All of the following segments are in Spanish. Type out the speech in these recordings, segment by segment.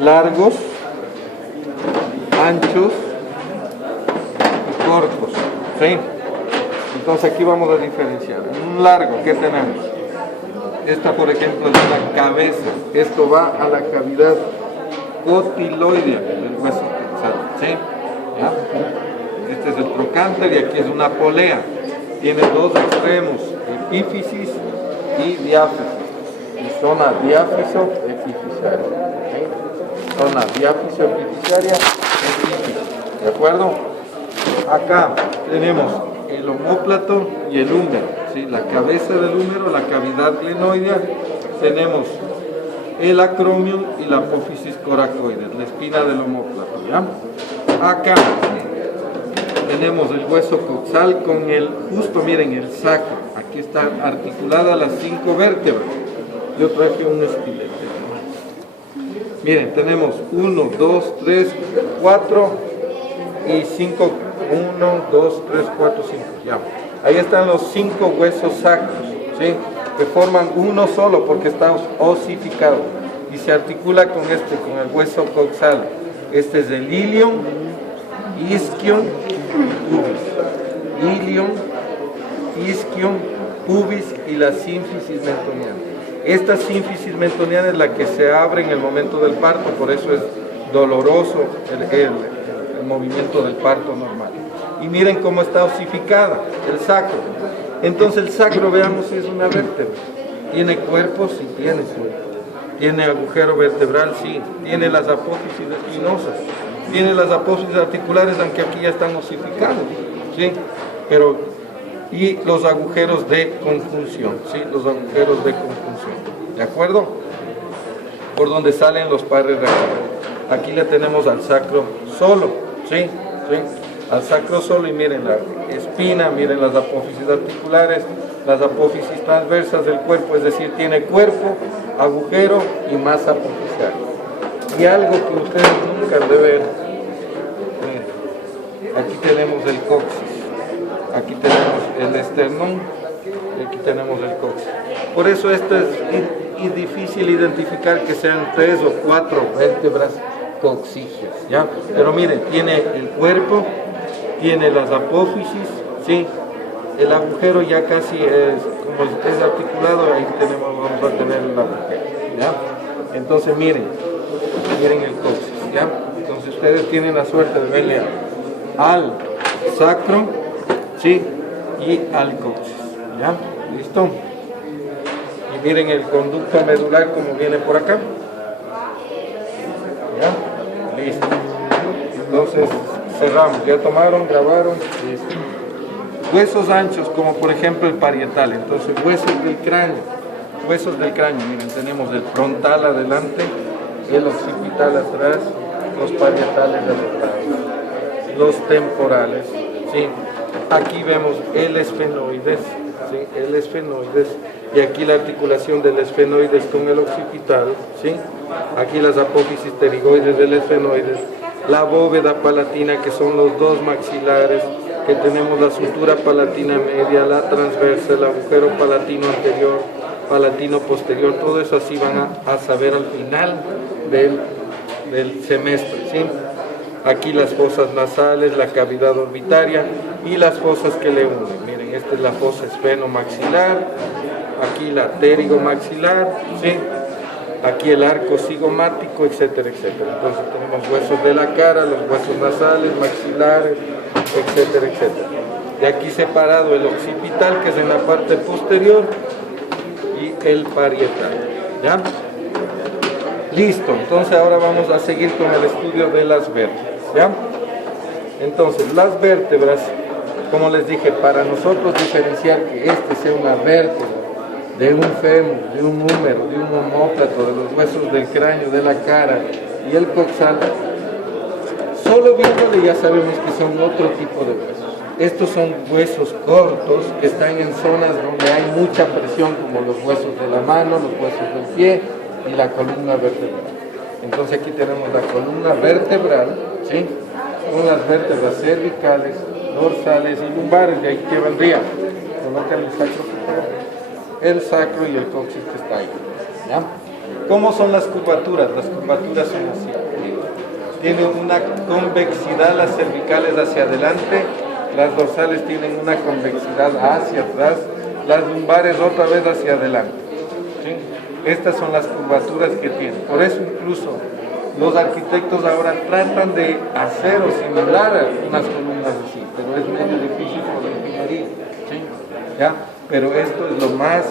largos, anchos y cortos, ¿sí? Entonces aquí vamos a diferenciar. Un largo, ¿qué tenemos? Esta, por ejemplo, es la cabeza. Esto va a la cavidad cotiloidea del hueso coxal, ¿sí? ¿Ya? Este es el trocánter y aquí es una polea. Tiene dos extremos, epífisis y diáfisis. Y zona diáfiso-epifisiaria. ¿Sí? Zona diáfiso-epifisiaria, epífisis. ¿De acuerdo? Acá tenemos el omóplato y el húmero, ¿sí? La cabeza del húmero, la cavidad glenoidea, tenemos el acromion y la apófisis coracoides, la espina del omóplato, ¿ya? Acá tenemos el hueso coxal con el, justo miren, el sacro, aquí están articuladas las 5 vértebras. Yo traje un estilete, ¿no? Miren, tenemos 1, 2, 3, 4 y 5, 1, 2, 3, 4, 5, ya. Ahí están los 5 huesos sacros, ¿sí? Que forman uno solo porque está osificado y se articula con este, con el hueso coxal. Este es el ilion, isquion y pubis. Ilion, isquion, pubis y la sínfisis mentoniana. Esta sínfisis mentoniana es la que se abre en el momento del parto, por eso es doloroso el movimiento del parto normal. Y miren cómo está osificada el sacro. Entonces el sacro, veamos, es una vértebra. ¿Tiene cuerpo? Sí, tiene. ¿Tiene agujero vertebral? Sí. ¿Tiene las apófisis espinosas? Tiene las apófisis articulares, aunque aquí ya están osificados, ¿sí? Pero, y los agujeros de conjunción, ¿sí? Los agujeros de conjunción, ¿de acuerdo? Por donde salen los pares rectores. Aquí le tenemos al sacro solo, ¿sí? ¿Sí? Al sacro solo, y miren la espina, miren las apófisis articulares, las apófisis transversas del cuerpo, es decir, tiene cuerpo, agujero y masa apofisial. Y algo que ustedes nunca deben, aquí tenemos el coxis, aquí tenemos el esternón y aquí tenemos el coxis. Por eso esto es difícil identificar que sean 3 o 4 vértebras coxígeas, ¿ya? Pero miren, tiene el cuerpo, tiene las apófisis, ¿sí? El agujero ya casi es, como es articulado, ahí vamos a tener el agujero, ¿ya? Entonces miren el coxis, ¿ya? Entonces ustedes tienen la suerte de verle al sacro, ¿sí? Y al coxis, ¿ya? ¿Listo? Y miren el conducto medular como viene por acá, ¿ya? Listo. Entonces cerramos, ya tomaron, grabaron, listo. Huesos anchos, como por ejemplo el parietal. Entonces huesos del cráneo, miren, tenemos el frontal adelante, el occipital atrás, los parietales adelante, los temporales, ¿sí? Aquí vemos el esfenoides, ¿sí? El esfenoides, y aquí la articulación del esfenoides con el occipital, ¿sí? Aquí las apófisis pterigoides del esfenoides, la bóveda palatina, que son los dos maxilares, que tenemos la sutura palatina media, la transversa, el agujero palatino anterior, palatino posterior, todo eso así van a saber al final del semestre, ¿sí? Aquí las fosas nasales, la cavidad orbitaria y las fosas que le unen. Miren, esta es la fosa esfenomaxilar, aquí la pterigomaxilar, ¿sí? Aquí el arco cigomático, etcétera, etcétera. Entonces tenemos huesos de la cara, los huesos nasales, maxilares, etcétera, etcétera. De aquí separado el occipital, que es en la parte posterior, y el parietal, ¿ya? Listo, entonces ahora vamos a seguir con el estudio de las vértebras, ¿ya? Entonces, las vértebras, como les dije, para nosotros diferenciar que este sea una vértebra de un fémur, de un húmero, de un omóplato, de los huesos del cráneo, de la cara y el coxal, solo viéndole ya sabemos que son otro tipo de huesos. Estos son huesos cortos que están en zonas donde hay mucha presión, como los huesos de la mano, los huesos del pie y la columna vertebral. Entonces aquí tenemos la columna vertebral, ¿sí? Con las vértebras cervicales, dorsales y lumbares, de ahí que vendría. Colocan el sacro y el coxis que está ahí, ¿ya? ¿Cómo son las curvaturas? Las curvaturas son así. Tiene una convexidad las cervicales hacia adelante, las dorsales tienen una convexidad hacia atrás, las lumbares otra vez hacia adelante. ¿Sí? Estas son las curvaturas que tienen. Por eso incluso los arquitectos ahora tratan de hacer o simular unas columnas así, pero es medio difícil por la ingeniería. ¿Sí? ¿Ya? Pero esto es lo más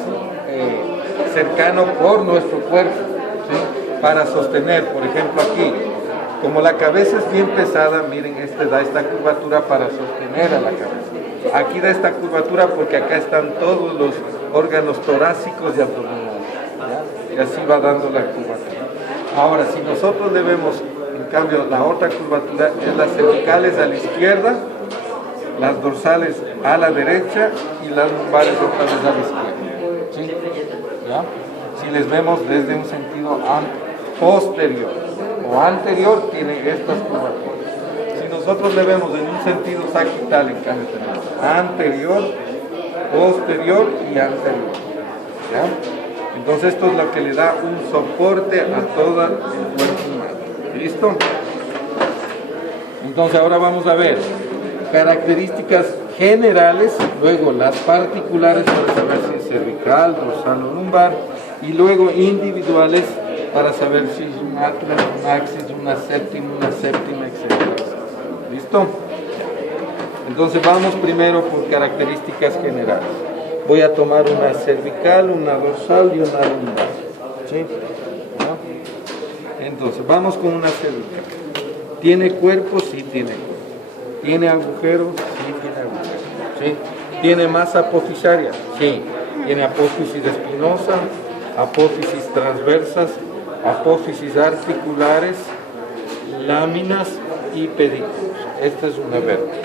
cercano por nuestro cuerpo, ¿sí? Para sostener, por ejemplo aquí, como la cabeza es bien pesada, miren, este da esta curvatura para sostener a la cabeza. Aquí da esta curvatura porque acá están todos los órganos torácicos y abdominales, ¿ya? Y así va dando la curvatura. Ahora, si nosotros le vemos, en cambio, la otra curvatura es las cervicales a la izquierda, las dorsales a la derecha y las lumbares otra vez a la izquierda. ¿Sí? ¿Ya? Si les vemos desde un sentido posterior o anterior, tienen estas curvaturas. Si nosotros le vemos en un sentido sagital, en cambio tenemos anterior, posterior y anterior. ¿Ya? Entonces esto es lo que le da un soporte a todo el cuerpo humano. ¿Listo? Entonces ahora vamos a ver características generales, luego las particulares para saber si es cervical, dorsal o lumbar, y luego individuales para saber si es un atlas, un axis, una séptima, etc. ¿Listo? Entonces vamos primero por características generales. Voy a tomar una cervical, una dorsal y una lumbar. ¿Sí? ¿No? Entonces vamos con una cervical. ¿Tiene cuerpo? Sí, tiene cuerpo. ¿Tiene agujero? Sí, tiene agujero. ¿Sí? ¿Tiene masa apofisaria? Sí. ¿Tiene apófisis espinosa, apófisis transversas, apófisis articulares, láminas y pedículos? Esta es una vértebra.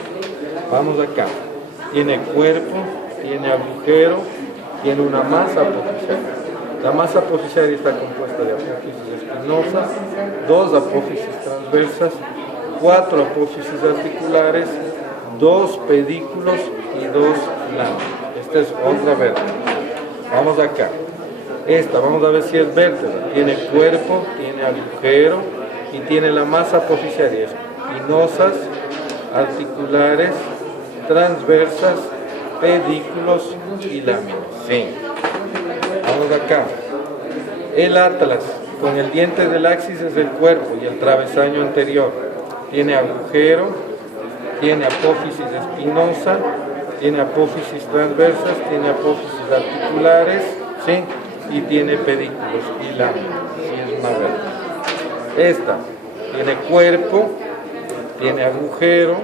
Vamos acá. Tiene cuerpo, tiene agujero, tiene una masa apofisaria. La masa apofisaria está compuesta de apófisis espinosa, 2 apófisis transversas, 4 apófisis articulares, 2 pedículos y 2 láminas. Esta es otra vértebra. Vamos acá. Esta, vamos a ver si es vértebra. Tiene cuerpo, tiene agujero y tiene la masa apofisaria. Espinosas, articulares, transversas, pedículos y láminas. Sí. Vamos acá. El atlas, con el diente del axis es el cuerpo y el travesaño anterior. Tiene agujero, tiene apófisis espinosa, tiene apófisis transversas, tiene apófisis articulares, ¿sí? Y tiene pedículos y láminas. Sí, es una vértebra. Esta tiene cuerpo, tiene agujero,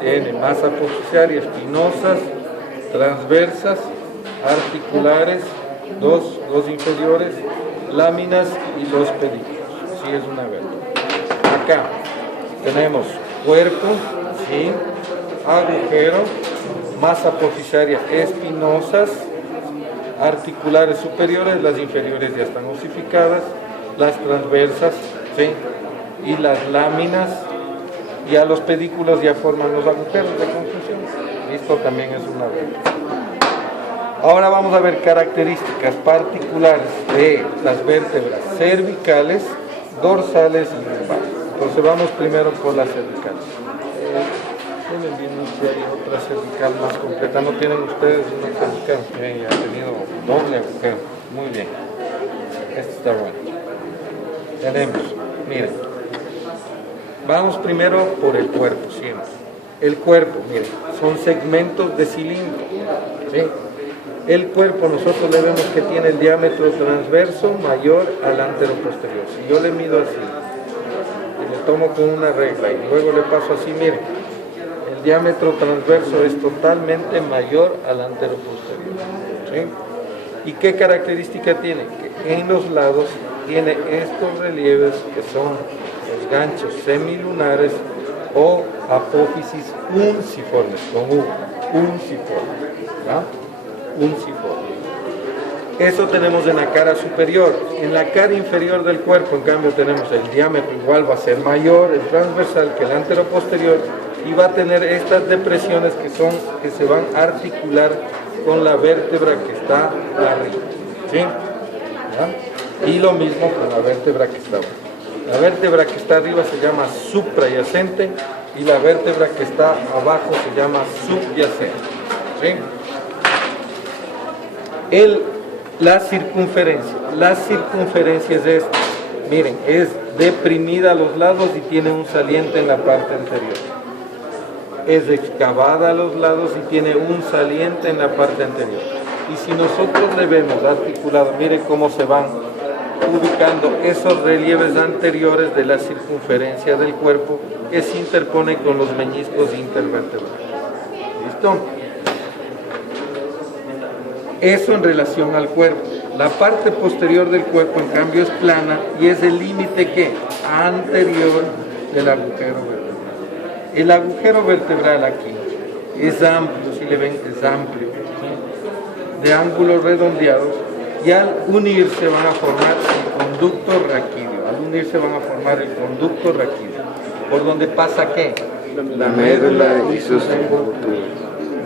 tiene masa apofisaria, espinosas, transversas, articulares, dos inferiores, láminas y 2 pedículos. Sí, es una vértebra. Acá tenemos cuerpo, ¿sí? Agujero, masa apofisaria, espinosas, articulares superiores, las inferiores ya están osificadas, las transversas, ¿sí? Y las láminas, y a los pedículos ya forman los agujeros de conclusión. Esto también es una vértebra. Ahora vamos a ver características particulares de las vértebras cervicales, dorsales y lumbares. Entonces vamos primero por las cervicales. Tienen bien si hay otra cervical más completa. ¿No tienen ustedes una cervical? Miren, ya ha tenido doble agujero. Muy bien. Este está bueno. Tenemos, miren. Vamos primero por el cuerpo, siempre. El cuerpo, miren, son segmentos de cilindro. ¿Sí? El cuerpo nosotros le vemos que tiene el diámetro transverso mayor al antero-posterior. Si yo le mido así, y le tomo con una regla y luego le paso así, miren, el diámetro transverso es totalmente mayor al antero-posterior. ¿Sí? ¿Y qué característica tiene? Que en los lados tiene estos relieves que son los ganchos semilunares o apófisis unciformes, con U, unciformes. ¿Ya? Unciforme. Eso tenemos en la cara superior. En la cara inferior del cuerpo, en cambio, tenemos el diámetro igual, va a ser mayor el transversal que el anteroposterior y va a tener estas depresiones que se van a articular con la vértebra que está arriba. ¿Sí? ¿Ya? Y lo mismo con la vértebra que está abajo. La vértebra que está arriba se llama suprayacente y la vértebra que está abajo se llama subyacente. ¿Sí? La circunferencia es esta. Miren, es deprimida a los lados y tiene un saliente en la parte anterior. Es excavada a los lados y tiene un saliente en la parte anterior. Y si nosotros le vemos articulado, miren cómo se van ubicando esos relieves anteriores de la circunferencia del cuerpo que se interpone con los meñiscos intervertebrales. ¿Listo? Eso en relación al cuerpo. La parte posterior del cuerpo, en cambio, es plana y es el límite que anterior del agujero vertebral. El agujero vertebral aquí es amplio, si le ven, es amplio, ¿sí? De ángulos redondeados, y al unirse van a formar el conducto raquídeo. Al unirse van a formar el conducto raquídeo. ¿Por donde pasa qué? La médula y sus envolturas.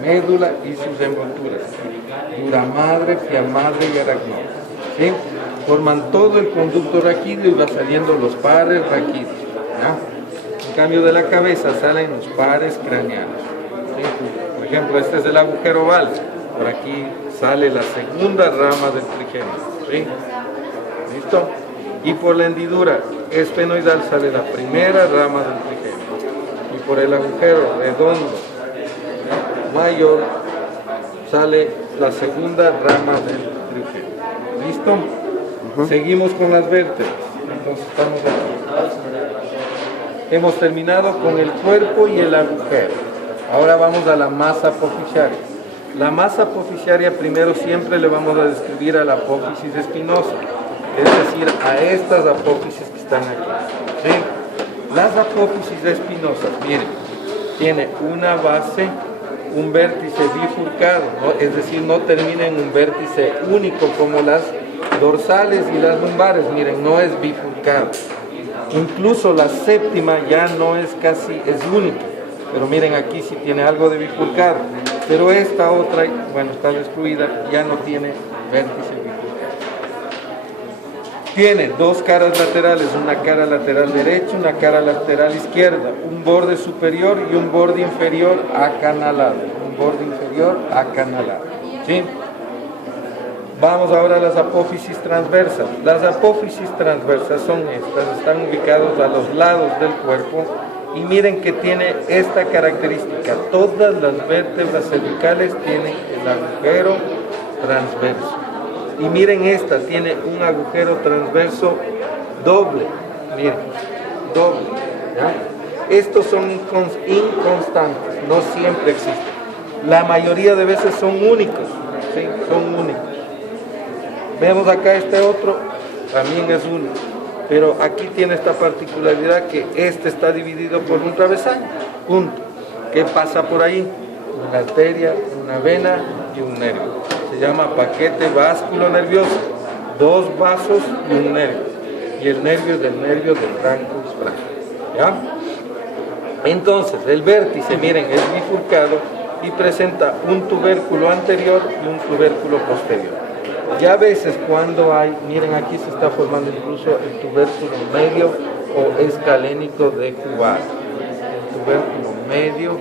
Médula y sus envolturas. Dura madre, pia madre y aracnoide. ¿Sí? Forman todo el conducto raquídeo y va saliendo los pares raquídeos. ¿Ya? En cambio de la cabeza salen los pares craneanos. ¿Sí? Por ejemplo, este es el agujero oval. Por aquí sale la segunda rama del trigémino. ¿Sí? ¿Listo? Y por la hendidura esfenoidal sale la primera rama del trigémino. Y por el agujero redondo mayor sale la segunda rama del trigémino. ¿Listo? Seguimos con las vértebras. Entonces estamos aquí. Hemos terminado con el cuerpo y el agujero. Ahora vamos a la masa apofisiaria. La masa apofisiaria primero siempre le vamos a describir a la apófisis espinosa, es decir, a estas apófisis que están aquí. ¿Sí? Las apófisis espinosas, miren, tiene una base, un vértice bifurcado, ¿no? Es decir, no termina en un vértice único como las dorsales y las lumbares, miren, no es bifurcado. Incluso la séptima ya no es casi, es única, pero miren aquí sí tiene algo de bifurcado, pero esta otra, bueno, está destruida, ya no tiene vértice bifurcado. Tiene dos caras laterales, una cara lateral derecha, una cara lateral izquierda, un borde superior y un borde inferior acanalado, un borde inferior acanalado, ¿sí? Vamos ahora a las apófisis transversas. Las apófisis transversas son estas, están ubicados a los lados del cuerpo y miren que tiene esta característica. Todas las vértebras cervicales tienen el agujero transverso. Y miren esta, tiene un agujero transverso doble. Miren, doble. ¿Ya? Estos son inconstantes, no siempre existen. La mayoría de veces son únicos, ¿sí? Son únicos. Vemos acá este otro, también es único, pero aquí tiene esta particularidad que este está dividido por un travesaño, punto. ¿Qué pasa por ahí? Una arteria, una vena y un nervio. Se llama paquete vasculonervioso, dos vasos y un nervio. Y el nervio es del nervio del branco hispánico. ¿Ya? Entonces, el vértice, miren, es bifurcado y presenta un tubérculo anterior y un tubérculo posterior. Y a veces cuando hay, miren aquí se está formando incluso el tubérculo medio o escalénico de Hubbard. El tubérculo medio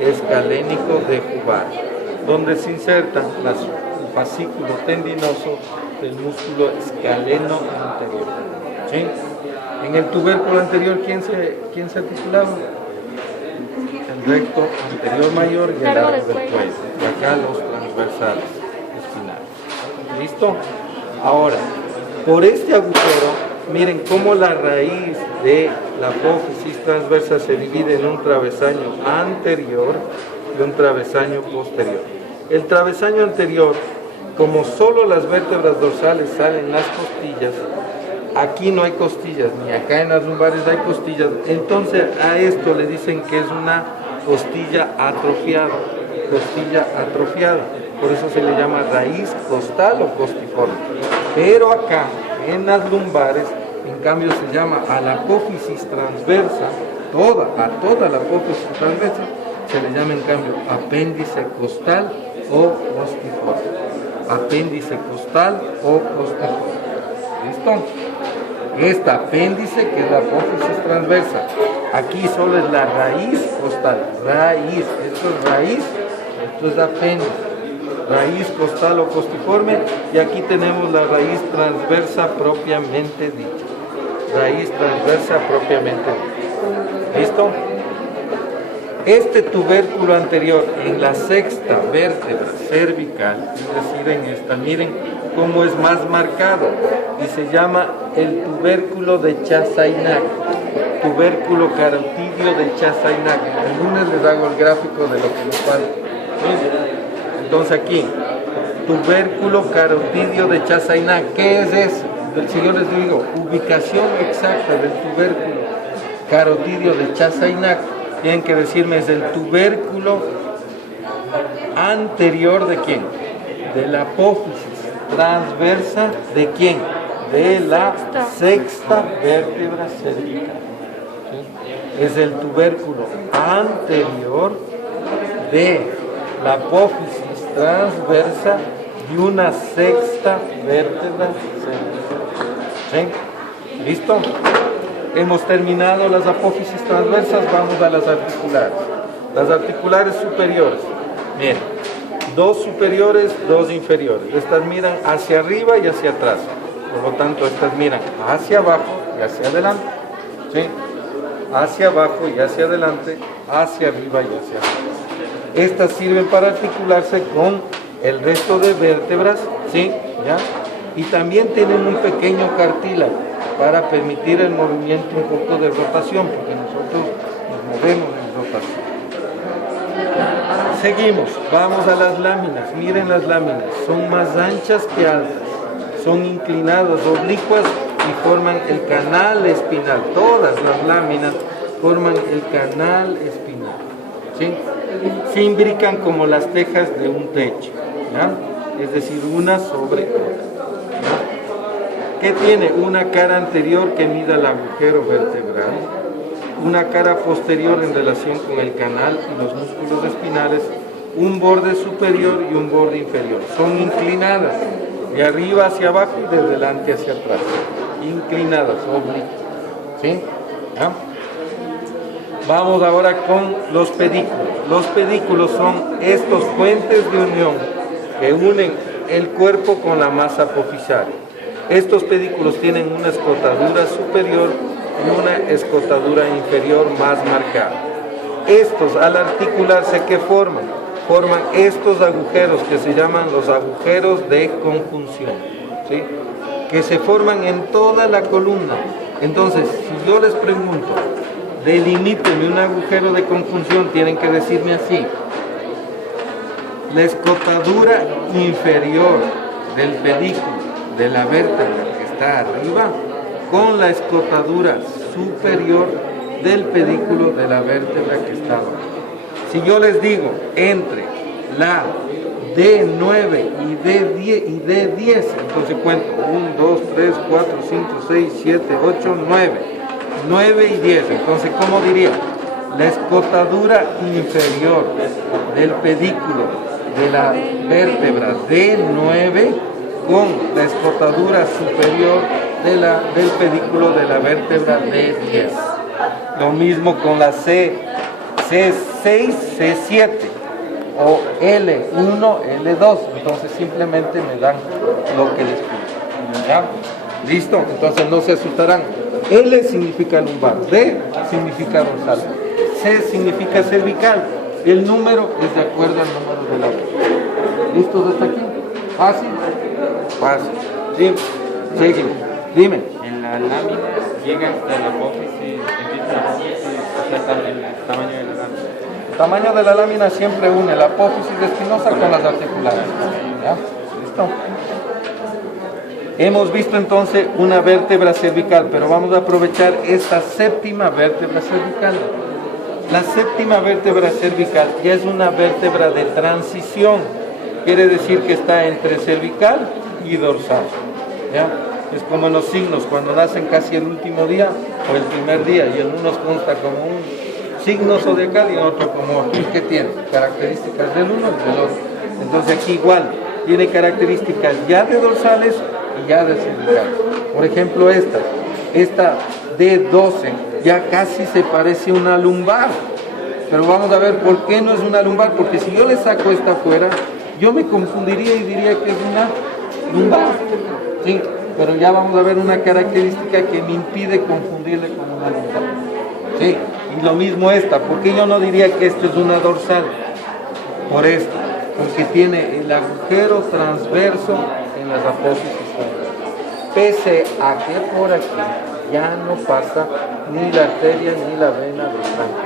escalénico de Hubbard, donde se insertan el fascículo tendinoso del músculo escaleno anterior. ¿Sí? En el tubérculo anterior, ¿quién se articulaba? El recto anterior mayor y el largo del cuello. Y acá los transversales espinales. ¿Listo? Ahora, por este agujero, miren cómo la raíz de la apófisis transversa se divide en un travesaño anterior y un travesaño posterior. El travesaño anterior, como solo las vértebras dorsales salen las costillas, aquí no hay costillas, ni acá en las lumbares hay costillas, entonces a esto le dicen que es una costilla atrofiada, por eso se le llama raíz costal o costiforme. Pero acá, en las lumbares, en cambio se llama a la apófisis transversa, a toda la apófisis transversa, se le llama en cambio apéndice costal o costiforme. Apéndice costal o costiforme. ¿Listo? Esta apéndice, que es la apófisis transversa. Aquí solo es la raíz costal. Raíz. Esto es raíz, esto es apéndice. Raíz costal o costiforme. Y aquí tenemos la raíz transversa propiamente dicha. Raíz transversa propiamente dicha. ¿Listo? Este tubérculo anterior en la sexta vértebra cervical, es decir, en esta, miren cómo es más marcado, y se llama el tubérculo de Chassaignac, tubérculo carotidio de Chassaignac. El lunes les hago el gráfico de lo que nos falta. Entonces aquí, tubérculo carotidio de Chassaignac, ¿qué es eso? Si yo les digo, ubicación exacta del tubérculo carotidio de Chassaignac, tienen que decirme, es el tubérculo anterior de quién, de la apófisis transversa de quién, de la sexta vértebra cervical. ¿Sí? Es el tubérculo anterior de la apófisis transversa de una sexta vértebra cervical. ¿Sí? ¿Listo? Hemos terminado las apófisis transversas, vamos a las articulares. Las articulares superiores, miren, dos superiores, dos inferiores. Estas miran hacia arriba y hacia atrás. Por lo tanto, estas miran hacia abajo y hacia adelante. ¿Sí? Hacia abajo y hacia adelante, hacia arriba y hacia abajo. Estas sirven para articularse con el resto de vértebras, ¿sí? ¿Ya? Y también tienen un pequeño cartílago para permitir el movimiento un poco de rotación, porque nosotros nos movemos en rotación. Seguimos, vamos a las láminas. Miren las láminas, son más anchas que altas, son inclinadas, oblicuas y forman el canal espinal. Todas las láminas forman el canal espinal. ¿Sí? Se imbrican como las tejas de un techo, ¿ya? Es decir, una sobre otra. ¿Qué tiene? Una cara anterior que mida el agujero vertebral, una cara posterior en relación con el canal y los músculos espinales, un borde superior y un borde inferior. Son inclinadas, de arriba hacia abajo y de delante hacia atrás. Inclinadas, oblicuas. ¿Sí? ¿Ya? Vamos ahora con los pedículos. Los pedículos son estos puentes de unión que unen el cuerpo con la masa apofisal. Estos pedículos tienen una escotadura superior y una escotadura inferior más marcada. Estos, al articularse, ¿qué forman? Forman estos agujeros que se llaman los agujeros de conjunción, ¿sí? Que se forman en toda la columna. Entonces, si yo les pregunto, delimíteme un agujero de conjunción, tienen que decirme así: la escotadura inferior del pedículo de la vértebra que está arriba con la escotadura superior del pedículo de la vértebra que está abajo. Si yo les digo entre la D9 y D10, entonces cuento 1, 2, 3, 4, 5, 6, 7, 8, 9. 9 y 10, entonces ¿cómo diría? La escotadura inferior del pedículo de la vértebra D9 con la escotadura superior del pedículo de la vértebra D10. Lo mismo con la C6, C7 o L1, L2. Entonces simplemente me dan lo que les pido. ¿Ya? ¿Listo? Entonces no se asustarán. L significa lumbar, D significa dorsal, C significa cervical. El número es de acuerdo al número de la vértebra. ¿Listos hasta aquí? ¿Fácil? Fácil. Sí. Seguimos. Dime. En la lámina llega hasta la apófisis, empieza la apófisis hasta el tamaño de la lámina. El tamaño de la lámina siempre une la apófisis espinosa con las articulares. ¿Ya? ¿Listo? Hemos visto entonces una vértebra cervical, pero vamos a aprovechar esta séptima vértebra cervical. La séptima vértebra cervical ya es una vértebra de transición, quiere decir que está entre cervical y dorsal. ¿Ya? Es como en los signos, cuando nacen casi el último día o el primer día, y en unos consta como un signo zodiacal y en otro como otro. ¿Qué tiene? Características del uno y del otro. Entonces aquí igual, tiene características ya de dorsales y ya de cervical. Por ejemplo, esta D12 ya casi se parece a una lumbar. Pero vamos a ver por qué no es una lumbar, porque si yo le saco esta afuera, yo me confundiría y diría que es una lumbar. ¿Sí? Pero ya vamos a ver una característica que me impide confundirle con una lumbar. ¿Sí? Y lo mismo esta, porque yo no diría que esto es una dorsal. Por esto, porque tiene el agujero transverso en las apófisis. Pese a que por aquí ya no pasa ni la arteria ni la vena del tronco.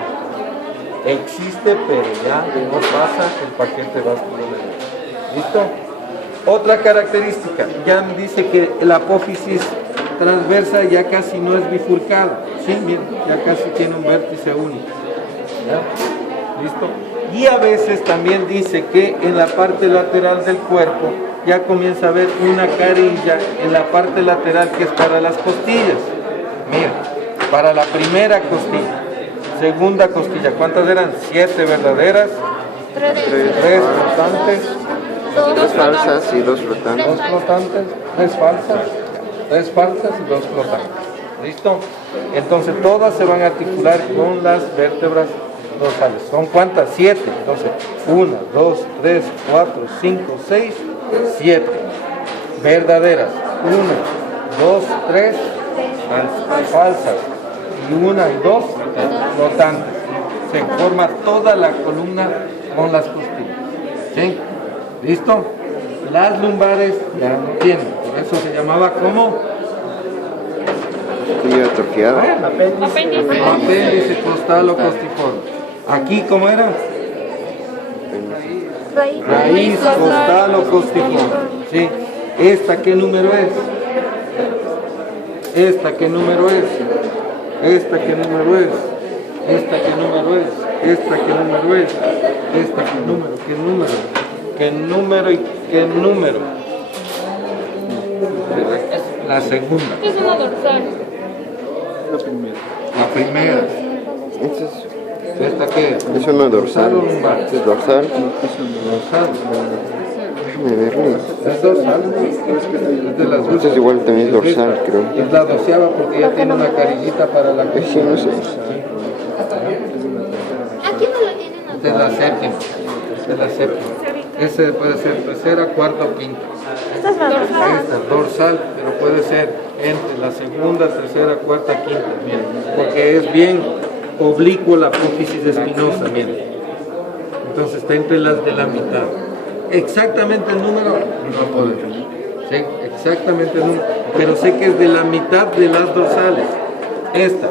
Existe, pero ya no pasa el paquete vascular. ¿Listo? Otra característica, ya me dice que la apófisis transversa ya casi no es bifurcada. Sí, miren, ya casi tiene un vértice único. ¿Ya? ¿Listo? Y a veces también dice que en la parte lateral del cuerpo ya comienza a haber una carilla en la parte lateral que es para las costillas. Mira, para la primera costilla, segunda costilla, ¿cuántas eran? 7 verdaderas, 3 flotantes, 2 falsas y 2 flotantes. 2 flotantes, 3 falsas, 3 falsas y 2 flotantes. ¿Listo? Entonces todas se van a articular con las vértebras dorsales. ¿Son cuántas? 7. Entonces, 1, 2, 3, 4, 5, 6, 7. Verdaderas. 1, 2, 3, falsas. Y 1 y 2, flotantes. Se forma toda la columna con las costillas. ¿Sí? ¿Listo? Las lumbares ya no tienen. Por eso se llamaba como Costilla atrofiada. apéndice costal o costiforme. Aquí, ¿cómo era? Raíz costal o costiforme. ¿Sí? ¿Esta qué número es? ¿Esta qué número es? ¿Esta qué número es? ¿Esta qué número es? ¿Esta qué número es? ¿Esta qué número? ¿Qué número? ¿Qué número y qué número? La segunda. ¿Qué es una dorsal? La primera. ¿Esta qué es? Es una dorsal. o lumbar? Es dorsal. Dorsal. Déjame verlo. ¿Es dorsal? Es de las Esta es últimas. igual, también es dorsal, creo. Es la doceava porque ya tiene una carillita para la Sí, no sé. Aquí no lo tienen. Esta es la séptima. Esta es la séptima. Ese puede ser tercera, cuarta o quinta. Esta es la dorsal. Esta es dorsal, pero puede ser entre la segunda, tercera, cuarta, quinta. Bien. Porque es bien oblicuo la apófisis espinosa. Bien. Entonces está entre las de la mitad. Exactamente el número no puedo decir. Sí, exactamente el número. Pero sé que es de la mitad de las dorsales. Esta.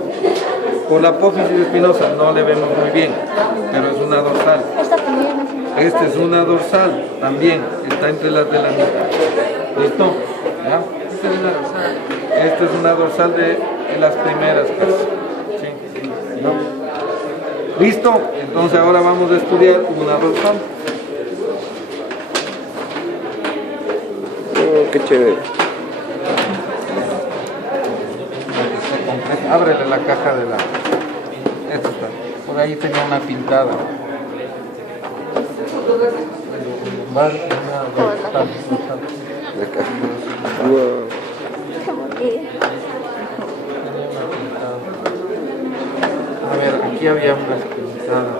Por la apófisis espinosa no le vemos muy bien, pero es una dorsal. Esta también. Esta es una dorsal, también está entre las de la mitad. ¿Listo? ¿Ya? Esta es una dorsal. Esta es una dorsal de las primeras casi. ¿Sí? ¿No? ¿Listo? Entonces ahora vamos a estudiar una dorsal. Oh, qué chévere. Ábrele la caja de la... Esta está. Por ahí tenía una pintada. Una dorsal. La caja. Wow. A ver, aquí había unas pintadas.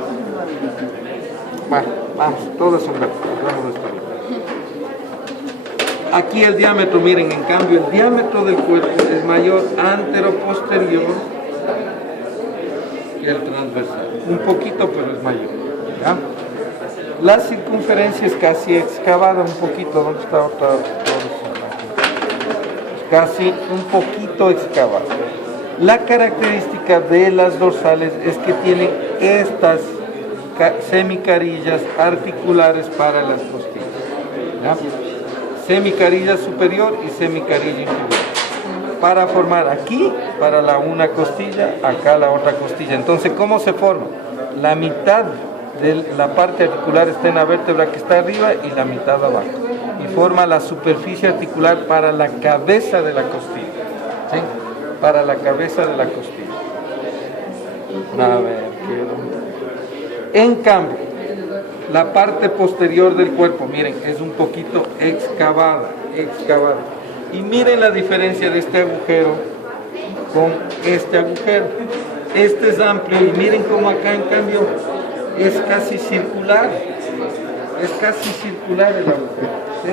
Bueno, vamos, todas son verticales. Vamos a esto bien. Aquí el diámetro, miren, en cambio, el diámetro del cuerpo es mayor antero-posterior que el transversal. Un poquito, pero es mayor. ¿Ya? La circunferencia es casi excavada, un poquito. ¿Dónde está otra dorsal? Aquí. Casi un poquito excavada. La característica de las dorsales es que tienen estas semicarillas articulares para las costillas. ¿Ya? Semicarilla superior y semicarilla inferior. Para formar aquí, para la una costilla, acá la otra costilla. Entonces, ¿cómo se forma? La mitad de la parte articular está en la vértebra que está arriba y la mitad abajo. Y forma la superficie articular para la cabeza de la costilla. ¿Sí? Para la cabeza de la costilla. A ver, en cambio, la parte posterior del cuerpo, miren, es un poquito excavada. Y miren la diferencia de este agujero con este agujero. Este es amplio y miren cómo acá en cambio es casi circular. Es casi circular el agujero, ¿sí?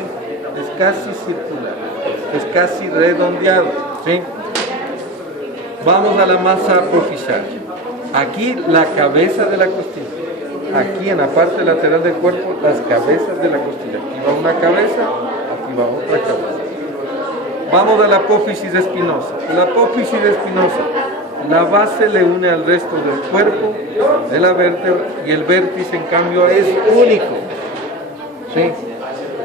Es casi circular, es casi redondeado, ¿sí? Vamos a la masa apofisaria. Aquí la cabeza de la costilla. Aquí en la parte lateral del cuerpo, las cabezas de la costilla. Aquí va una cabeza, aquí va otra cabeza. Vamos a la apófisis espinosa. La apófisis espinosa, la base le une al resto del cuerpo, de la vértebra, y el vértice en cambio es único. ¿Sí?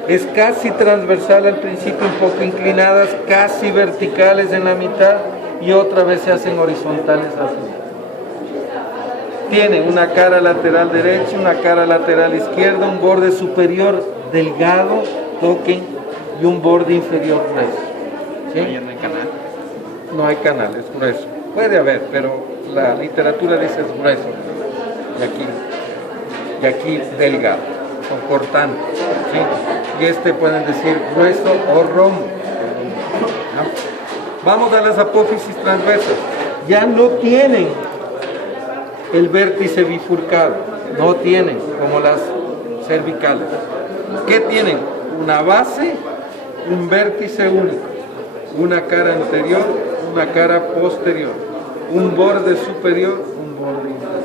Es casi transversal al principio, un poco inclinadas, casi verticales en la mitad y otra vez se hacen horizontales así. Tiene una cara lateral derecha, una cara lateral izquierda, un borde superior delgado, toquen, y un borde inferior grueso. ¿Sí? ¿No hay canal? No hay canal, es grueso. Puede haber, pero la literatura dice es grueso. Y aquí delgado, o cortante. ¿Sí? Y este pueden decir grueso o rombo. ¿No? Vamos a las apófisis transversas. Ya no tienen el vértice bifurcado, no tienen como las cervicales. ¿Qué tienen? Una base, un vértice único, una cara anterior, una cara posterior, un borde superior, un borde inferior.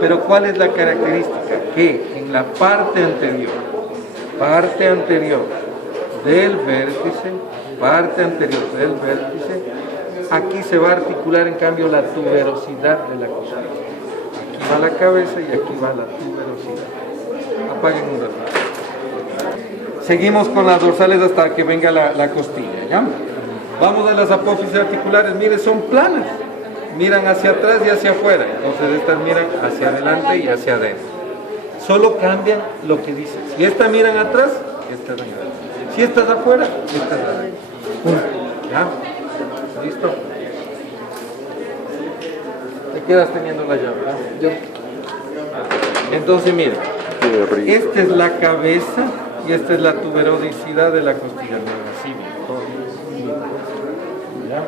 Pero ¿cuál es la característica? Que en la parte anterior del vértice, aquí se va a articular en cambio la tuberosidad de la costilla. Aquí va la cabeza y aquí va la tuberosidad. Apaguen un rato. Seguimos con las dorsales hasta que venga la costilla, ¿ya? Vamos a las apófisis articulares, miren, son planas. Miran hacia atrás y hacia afuera. Entonces estas miran hacia adelante y hacia adentro. Solo cambian lo que dicen. Si estas miran atrás, estas van adelante. Si estas afuera, estas adentro. ¿Ya? ¿Listo? Te quedas teniendo la llave, ¿verdad? Yo. Entonces miren, esta es la cabeza y esta es la tuberosidad de la costilla. Así bien. ¿Ya?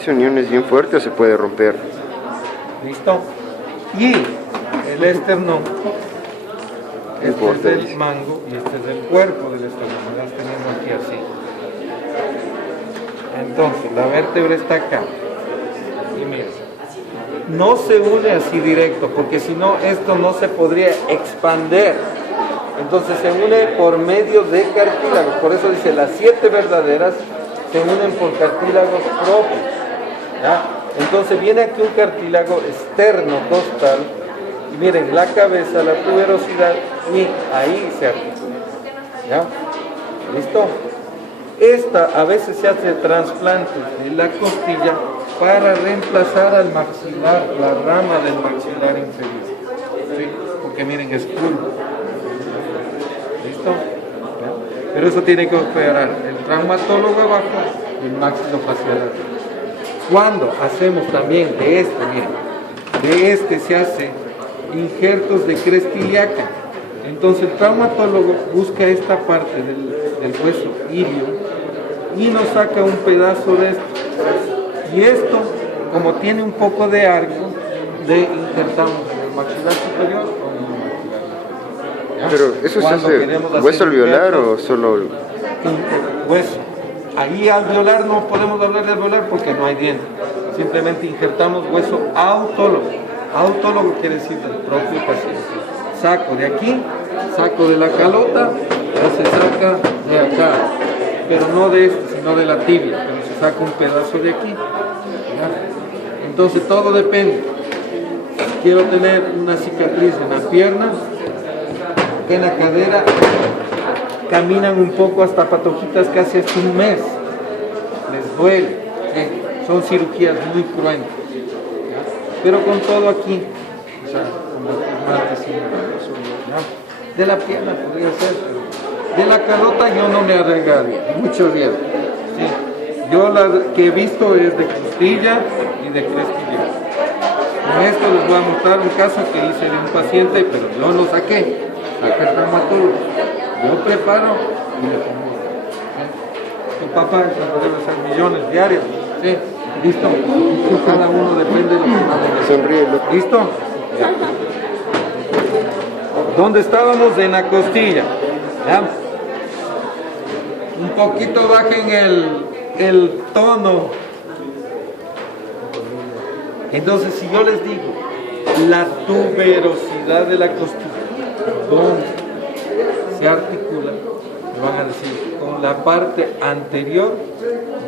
Esa unión es bien fuerte o se puede romper. ¿Listo? Y el esternón, este es del mango y este es del cuerpo del esternón. Me las tenemos aquí así. Entonces, la vértebra está acá. Y miren, no se une así directo, porque si no, esto no se podría expander. Entonces se une por medio de cartílagos. Por eso dice, las 7 verdaderas se unen por cartílagos propios. ¿Ya? Entonces viene aquí un cartílago externo costal y miren la cabeza, la tuberosidad y ahí se articula. ¿Ya? ¿Listo? Esta a veces se hace trasplante de la costilla para reemplazar al maxilar, la rama del maxilar inferior. ¿Sí? Porque miren, es curvo. ¿Listo? ¿Ya? Pero eso tiene que operar el traumatólogo abajo y el maxilofacial arriba. Cuando hacemos también de este, miren, de este se hace injertos de cresta ilíaca. Entonces el traumatólogo busca esta parte del hueso ilio y nos saca un pedazo de esto. Y esto, como tiene un poco de arco, le injertamos en el maxilar superior o en el maxilar inferior. Pero eso se hace hueso alveolar o solo hueso. Ahí alveolar no podemos hablar de alveolar porque no hay diente. Simplemente injertamos hueso autólogo. Autólogo quiere decir del propio paciente. Saco de aquí, saco de la calota, ya se saca de acá. Pero no de este, sino de la tibia. Pero se saca un pedazo de aquí. ¿Ya? Entonces todo depende. Quiero tener una cicatriz en la pierna, en la cadera. Caminan un poco hasta patojitas casi hasta un mes, les duele, son cirugías muy cruentas, ¿ya? Pero con todo aquí, o sea, más de 100 años, ¿ya? De la pierna podría ser, pero de la calota yo no me arriesgaría, mucho riesgo, ¿sí? Yo la que he visto es de costilla y de crestilla. Con esto les voy a mostrar un caso que hice de un paciente, pero yo lo saqué el traumatólogo. Yo preparo y le pongo. papá, que podemos hacer millones diarios. Sí, listo. Cada uno depende de lo que más le Sonríe, loco. ¿Listo? ¿Dónde estábamos? En la costilla. ¿Ya? Un poquito bajen el tono. Entonces, si yo les digo la tuberosidad de la costilla, ¿dónde se articula? Me van a decir con la parte anterior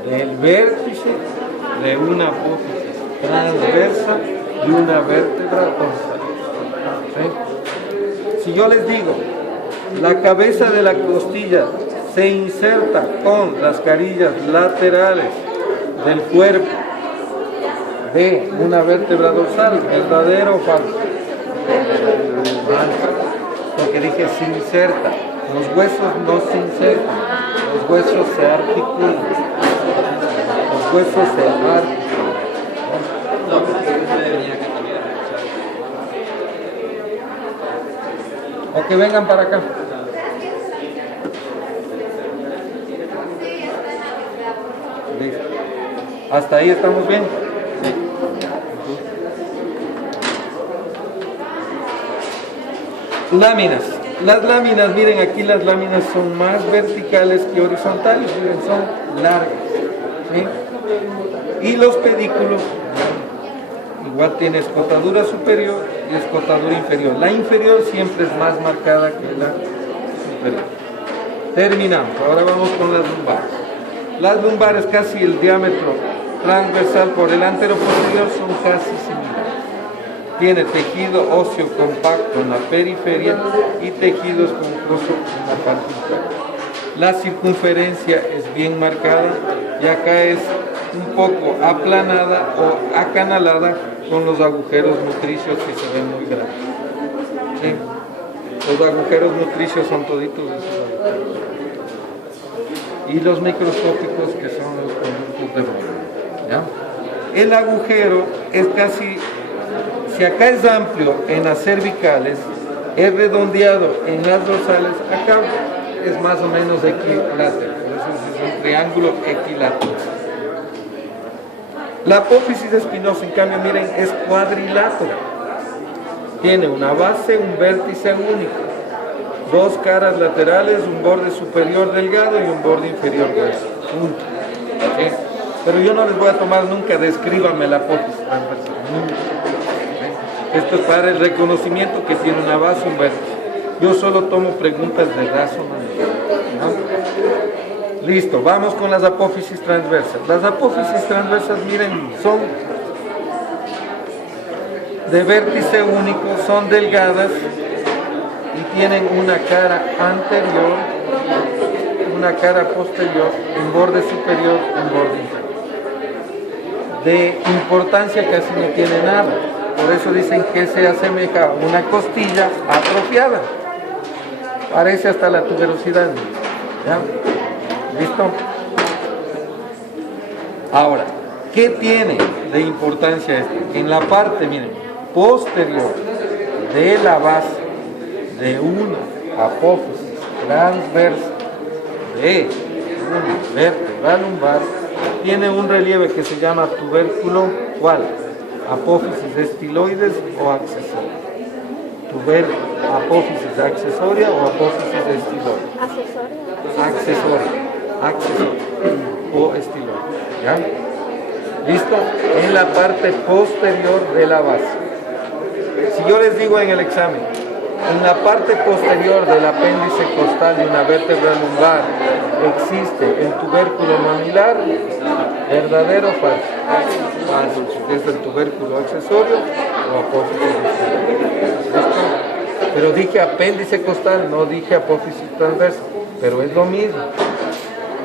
del vértice de una apófisis transversa de una vértebra dorsal. ¿Sí? Si yo les digo la cabeza de la costilla se inserta con las carillas laterales del cuerpo de una vértebra dorsal, ¿verdadero o falso? Porque dije se inserta, los huesos no se insertan, los huesos se articulan, los huesos se articulan. O que vengan para acá. Listo. ¿Hasta ahí estamos bien? Láminas. Las láminas, miren, aquí las láminas son más verticales que horizontales, miren, son largas. ¿Sí? Y los pedículos, igual tiene escotadura superior y escotadura inferior. La inferior siempre es más marcada que la superior. Terminamos. Ahora vamos con las lumbares. Las lumbares, casi el diámetro transversal por el anteroposterior, son casi similares. Tiene tejido óseo compacto en la periferia y tejido esponjoso en la parte inferior. La circunferencia es bien marcada y acá es un poco aplanada o acanalada con los agujeros nutricios que se ven muy grandes. ¿Sí? Los agujeros nutricios son toditos esos agujeros. Y los microscópicos que son los conductos de volumen. ¿Ya? El agujero es casi, si acá es amplio en las cervicales, es redondeado en las dorsales, acá es más o menos equilátero, por eso es un triángulo equilátero. La apófisis espinosa, en cambio, miren, es cuadrilátera. Tiene una base, un vértice único, dos caras laterales, un borde superior delgado y un borde inferior grueso. Punto. ¿Sí? Pero yo no les voy a tomar nunca, descríbame la apófisis transversal. Esto es para el reconocimiento que tiene una base, un vértice. Yo solo tomo preguntas de razonamiento. ¿No? Listo, vamos con las apófisis transversas. Las apófisis transversas, miren, son de vértice único, son delgadas y tienen una cara anterior, una cara posterior, un borde superior, un borde inferior. De importancia casi no tiene nada, por eso dicen que se asemeja a una costilla atrofiada. Parece hasta la tuberosidad. ¿Ya? ¿Listo? Ahora, ¿qué tiene de importancia esto? En la parte, miren, posterior de la base de una apófisis transversa de una vértebra lumbar, tiene un relieve que se llama tubérculo, ¿cuál? Apófisis estiloides o accesoria. Apófisis accesoria o apófisis estiloide. Accesoria o estiloide. ¿Ya? ¿Listo? En la parte posterior de la base. Si yo les digo en el examen, en la parte posterior del apéndice costal de una vértebra lumbar existe el tubérculo mamilar, ¿verdadero o falso? Falso. ¿Es el tubérculo accesorio o apófisis estiloide? ¿Listo? Pero dije apéndice costal, no dije apófisis transversa, pero es lo mismo.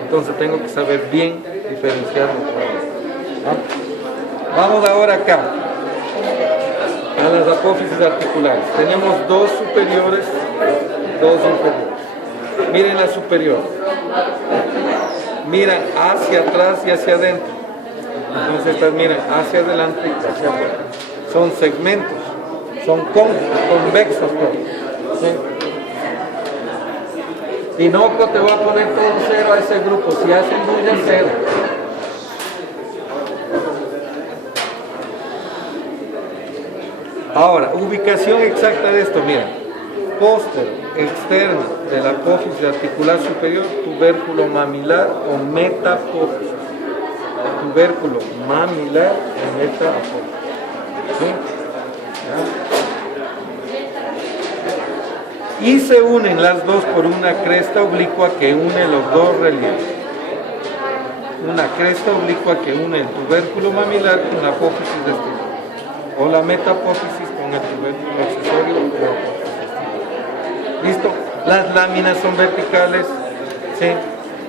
Entonces tengo que saber bien diferenciarlo. ¿No? Vamos ahora acá a las apófisis articulares. Tenemos dos superiores, dos inferiores. Miren la superior. Miran hacia atrás y hacia adentro. Entonces estas miran hacia adelante y hacia afuera. Son segmentos, son convexos. ¿Sí? Tinoco te va a poner todo cero a ese grupo. Si hacen bulla, cero. Ahora, ubicación exacta de esto, mira. Póster externo de la apófisis articular superior, tubérculo mamilar o metapófisis. Tubérculo mamilar o metapófisis. ¿Sí? ¿Ya? Y se unen las dos por una cresta oblicua que une los dos relieves. Una cresta oblicua que une el tubérculo mamilar con la apófisis vestibular. O la metapófisis con el tubérculo accesorio o apófisis vestibular. ¿Listo? Las láminas son verticales, ¿sí?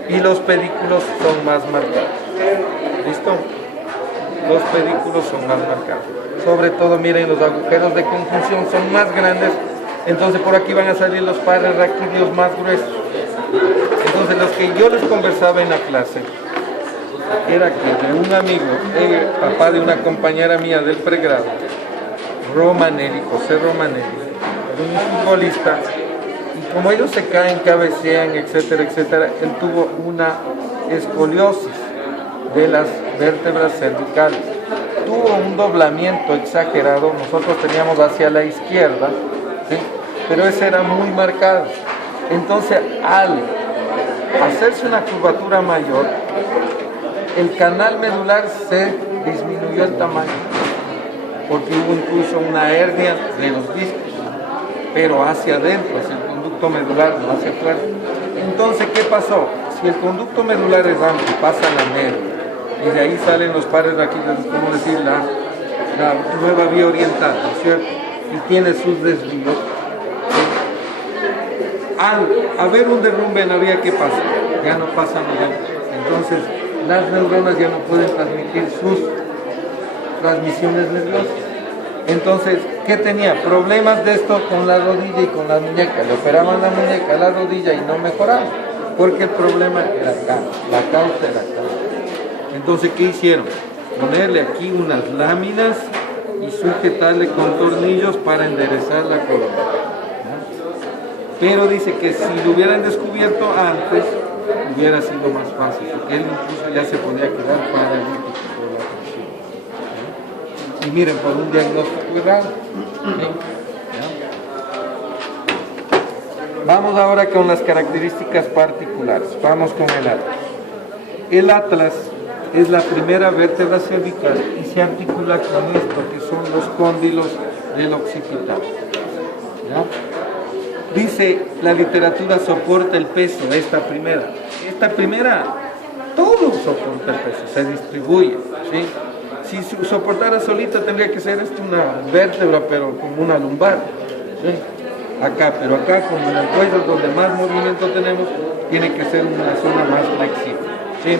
Y los pedículos son más marcados. ¿Listo? Los pedículos son más marcados. Sobre todo, miren, los agujeros de conjunción son más grandes. Entonces por aquí van a salir los pares raquídeos más gruesos. Entonces los que yo les conversaba en la clase era que de un amigo, papá de una compañera mía del pregrado, Romanelli, José Romanelli, un futbolista, y como ellos se caen, cabecean, etcétera, etcétera, él tuvo una escoliosis de las vértebras cervicales. Tuvo un doblamiento exagerado, nosotros teníamos hacia la izquierda, ¿sí? Pero ese era muy marcado. Entonces, al hacerse una curvatura mayor, el canal medular se disminuyó el tamaño, porque hubo incluso una hernia de los discos, pero hacia adentro, hacia el conducto medular, no hacia afuera. Entonces, ¿qué pasó? Si el conducto medular es amplio, pasa la médula, y de ahí salen los pares raquídeos, es como decir, la nueva vía oriental, ¿no es cierto? Y tiene sus desvíos. Al haber un derrumbe en la vía, ¿qué pasa? Ya no pasan los derrumbes. Entonces, las neuronas ya no pueden transmitir sus transmisiones nerviosas. Entonces, ¿qué tenía? Problemas de esto con la rodilla y con la muñeca. Le operaban la muñeca, la rodilla y no mejoraba, porque el problema era acá, la causa era acá. Entonces, ¿qué hicieron? Ponerle aquí unas láminas y sujetarle con tornillos para enderezar la columna. Pero dice que si lo hubieran descubierto antes, hubiera sido más fácil, porque él incluso ya se podía quedar paralítico por la presión. Y miren, por un diagnóstico errado. Vamos ahora con las características particulares. Vamos con el atlas. El atlas es la primera vértebra cervical y se articula con esto, que son los cóndilos del occipital. ¿Ya? Dice, la literatura soporta el peso, esta primera, todo soporta el peso, se distribuye, ¿sí? Si soportara solita tendría que ser esto una vértebra, pero como una lumbar, ¿sí? Acá, pero acá como en el cuello donde más movimiento tenemos, tiene que ser una zona más flexible, ¿sí?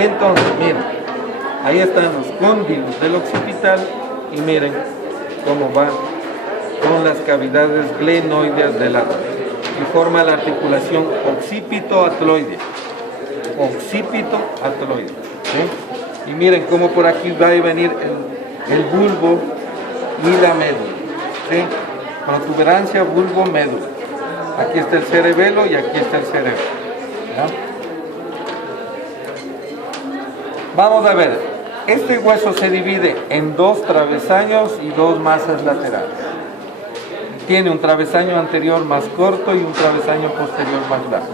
Entonces, miren, ahí están los cóndilos del occipital y miren cómo va con las cavidades glenoideas del atlas y forma la articulación occipito-atloidea. Occipito-atloidea, ¿sí? Y miren cómo por aquí va a venir el bulbo y la médula, ¿sí? Protuberancia, bulbo, médula. Aquí está el cerebelo y aquí está el cerebro, ¿ya? Vamos a ver, este hueso se divide en dos travesaños y dos masas laterales. Tiene un travesaño anterior más corto y un travesaño posterior más largo.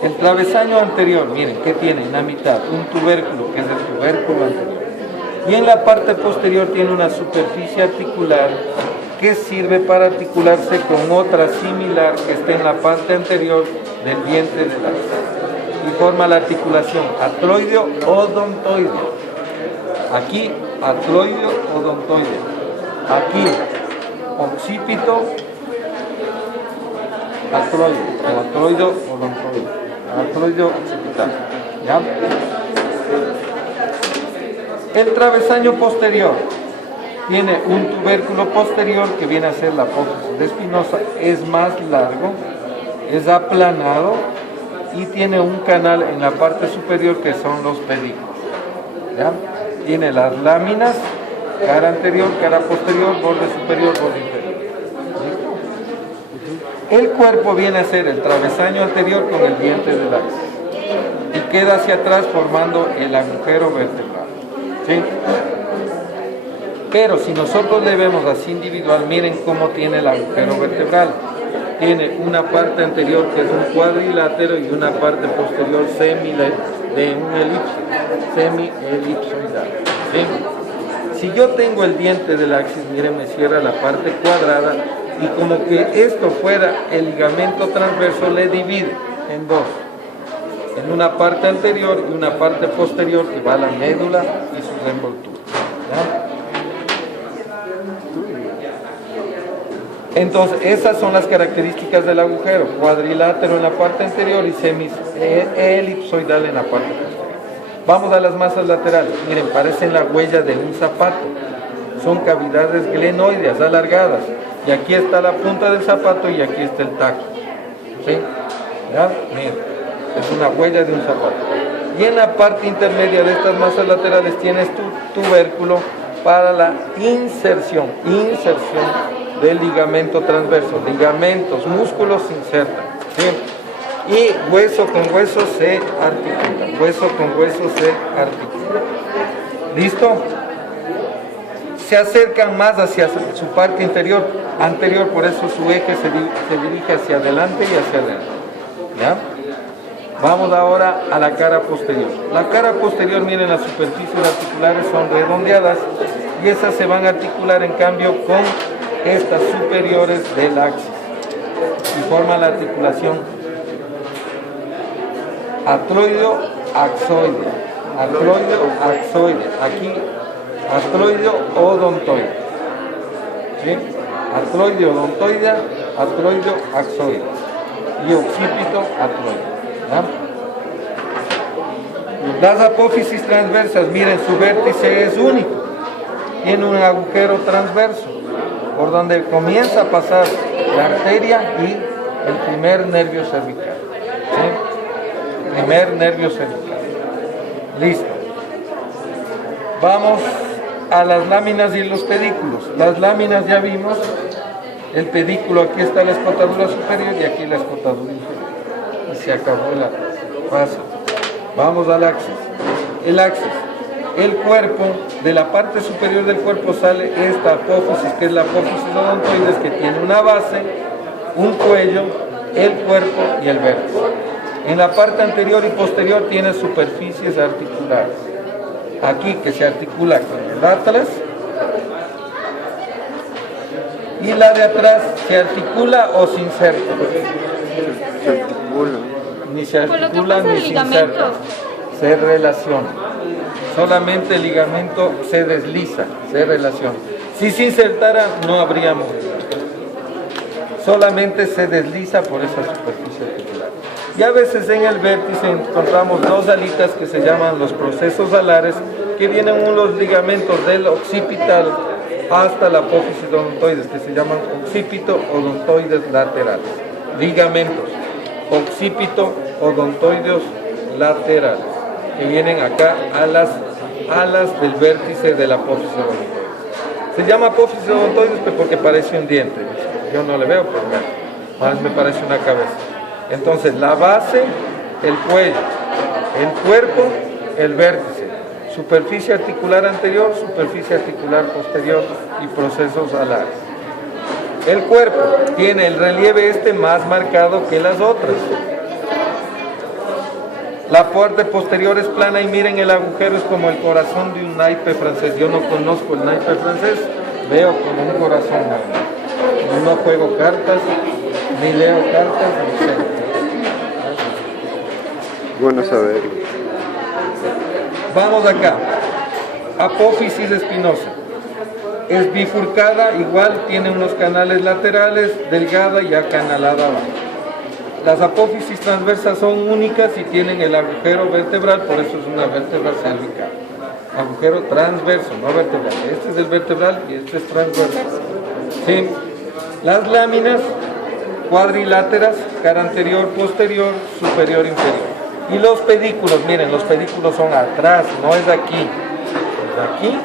El travesaño anterior, miren, ¿qué tiene? En la mitad, un tubérculo, que es el tubérculo anterior. Y en la parte posterior tiene una superficie articular que sirve para articularse con otra similar que está en la parte anterior del diente del atlas. Y forma la articulación atloideo-odontoideo. Aquí, atloideo-odontoideo. Aquí, occipito, atloideo, o atloideo-odontoideo. Atloideo-occipital. ¿Ya? El travesaño posterior tiene un tubérculo posterior que viene a ser la apófisis de Espinosa, es más largo, es aplanado y tiene un canal en la parte superior que son los pedículos. ¿Ya? Tiene las láminas, cara anterior, cara posterior, borde superior, borde inferior. El cuerpo viene a ser el travesaño anterior con el diente del axis y queda hacia atrás formando el agujero vertebral. ¿Sí? Pero si nosotros le vemos así individual, miren cómo tiene el agujero vertebral. Tiene una parte anterior que es un cuadrilátero y una parte posterior de un semi-elipsoidal. ¿Sí? Si yo tengo el diente del axis, miren, me cierra la parte cuadrada y como que esto fuera el ligamento transverso, le divide en dos. En una parte anterior y una parte posterior que va a la médula y sus envolturas. ¿Ya? Entonces, esas son las características del agujero: cuadrilátero en la parte anterior y semi-elipsoidal en la parte posterior. Vamos a las masas laterales. Miren, parecen la huella de un zapato. Son cavidades glenoideas alargadas. Y aquí está la punta del zapato y aquí está el taco. ¿Sí? ¿Ya? Miren, es una huella de un zapato. Y en la parte intermedia de estas masas laterales tienes tu tubérculo para la inserción del ligamento transverso. Ligamentos, músculos se insertan. ¿Sí? Y hueso con hueso se articula. Hueso con hueso se articula. ¿Listo? Se acercan más hacia su parte anterior, por eso su eje se dirige hacia adelante y hacia adelante. ¿Ya? Vamos ahora a la cara posterior. La cara posterior, miren, las superficies articulares son redondeadas y esas se van a articular en cambio con estas superiores del axis y forman la articulación atroideo-axoide. Atroideo-axoide. Aquí astroideo-odontoide. ¿Sí? Atroideo-odontoide, atroideo-axoide y occipito-atroide. ¿Ya? Las apófisis transversas, miren, su vértice es único. Tiene un agujero transverso por donde comienza a pasar la arteria y el primer nervio cervical. ¿Sí? Primer nervio cervical. Listo. Vamos a las láminas y los pedículos. Las láminas ya vimos. El pedículo, aquí está la escotadura superior y aquí la escotadura inferior. Y se acabó la fase. Vamos al axis. El axis. El cuerpo, de la parte superior del cuerpo sale esta apófisis, que es la apófisis odontoides, que tiene una base, un cuello, el cuerpo y el vértice. En la parte anterior y posterior tiene superficies articulares. Aquí, que se articula con el atlas, y la de atrás se articula o se inserta. Se articula. Ni se Por lo que articula pasa ni el se ligamento. inserta. Se relaciona. Solamente el ligamento se desliza, se relaciona. Si se insertara, no habría movimiento. Solamente se desliza por esa superficie articular. Y a veces en el vértice encontramos dos alitas que se llaman los procesos alares, que vienen unos ligamentos del occipital hasta la apófisis odontoides, que se llaman occipito-odontoides laterales. Ligamentos occipito-odontoides laterales, que vienen acá a las alas del vértice de la apófisis odontoides. Se llama apófisis odontoides porque parece un diente. Yo no le veo, pero más me parece una cabeza. Entonces, la base, el cuello, el cuerpo, el vértice, superficie articular anterior, superficie articular posterior y procesos alares. El cuerpo tiene el relieve más marcado que las otras. La parte posterior es plana y miren, el agujero es como el corazón de un naipe francés. Yo no conozco el naipe francés, veo como un corazón. No juego cartas, ni leo cartas, ni sé. Bueno saberlo. Vamos acá. Apófisis espinosa. Es bifurcada, igual tiene unos canales laterales, delgada y acanalada abajo. Las apófisis transversas son únicas y tienen el agujero vertebral, por eso es una vértebra cervical. Agujero transverso, no vertebral. Este es el vertebral y este es transverso. ¿Sí? Las láminas cuadriláteras, cara anterior, posterior, superior, inferior. Y los pedículos, miren, los pedículos son atrás, no es aquí. Es aquí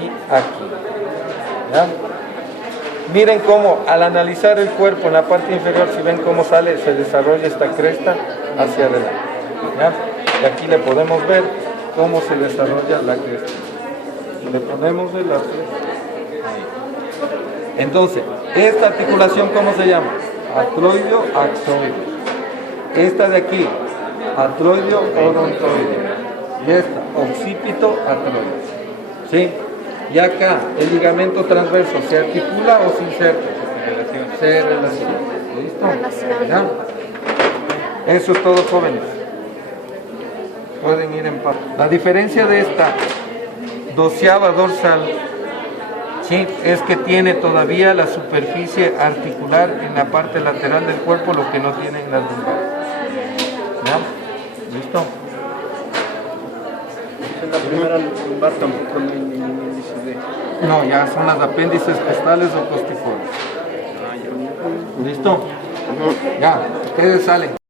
y aquí. ¿Ya? Miren cómo al analizar el cuerpo en la parte inferior, si ven cómo sale, se desarrolla esta cresta hacia adelante. ¿Ya? Y aquí le podemos ver cómo se desarrolla la cresta. Le ponemos el lápiz. Entonces, esta articulación, ¿cómo se llama? Atroideo, axoideo. Esta de aquí, atroideo, odontoideo. Y esta, occipito, atroideo. ¿Sí? Y acá, el ligamento transverso, ¿se articula o se inserta? Se relaciona. ¿Listo? ¿Ya? Eso es todo, jóvenes. Pueden ir en paz. La diferencia de esta 12ª dorsal, ¿sí?, es que tiene todavía la superficie articular en la parte lateral del cuerpo, lo que no tienen las lumbares. ¿Ya? ¿Listo? En la primera lumbar tampoco no hay ningún índice de... No, ya son las apéndices costales o costifolios. ¿Listo? Ya, ustedes salen.